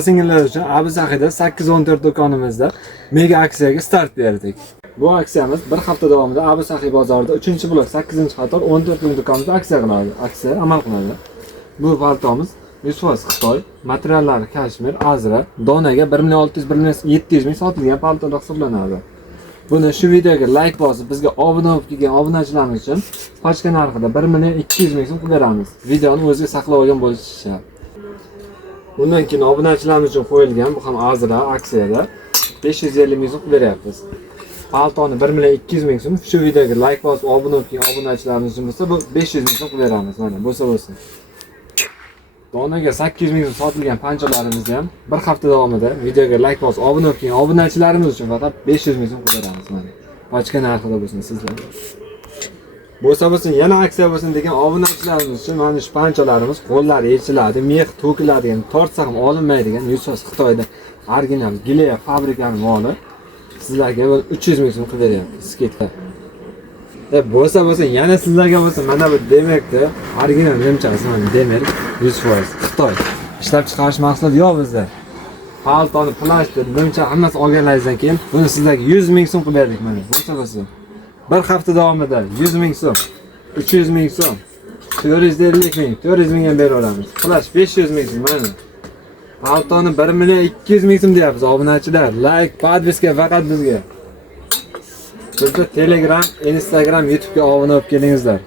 Singillar uchun Abuzahida 814 do'konimizda mega aksiyaga start berdik. Bu aksiyamiz bir hafta davomida Abusahi bozorida 3-blok 8-qator 14 ming do'konimizda aksiya amal qiladi. Bu paltomiz 100% Xitoy, materiallari kashmir, azra, donaga 1.600-1.700 ming sotilgan paltolar hisoblanadi. Buni shu videoga like bosib, bizga obuna bo'lib kelgan obunachilarimiz uchun pochka narxida 1.200 ming so'm qilib beramiz. Videoni o'zingizga saqlab olgan bo'lishingiz shart. Bundan keyin obunachilarimiz uchun qo'yilgan bu ham azra aksiyada 550 ming so'm beryapmiz. Paltoni 1.200 ming so'm. Shu videoga like bosib obuna bo'lgan obunachilarimiz uchun bo'lsa bu 500 ming so'm beramiz. Mana bo'lsa bo'lsin. Donaga 800 ming so'm sotilgan panchalarimizni ham bir hafta davomida videoga like bosib obuna bo'lgan obunachilarimiz uchun faqat 500 ming so'm beramiz. Mana pochka narxida bo'lsin sizlarga. Bo'lsa yana aksiya bo'lsin degan obunachilarimiz uchun mana shu panchalarimiz qo'llari yechiladi, mex to'kiladigan, tortsa ham olinmaydigan 100% Xitoyda original Gileya fabrikaning moli sizlarga 300 ming so'm qilib beryapmiz skidka. Bo'lsa yana sizlarga bo'lsin mana bu demakda original nimchasi mana demak 100% Xitoy. Ishlab chiqarish mahsuloti yo'q bizda. Paltoni, plastik, nimcha hammasi olganlaringizdan keyin buni sizlarga 100 ming so'm qilib berdik mana. Bo'lsa bir hafta davomida 100 ming so'm, 300 ming so'm, 450 ming, 400 ming ham bera olamiz. Flash 500 ming so'm mana. Paltoni 1.200 ming so'm deyapmiz obunachilar. Like, podpiska faqat bizga. Bizga Telegram, Instagram, YouTube'ga obuna bo'lib kelingizlar.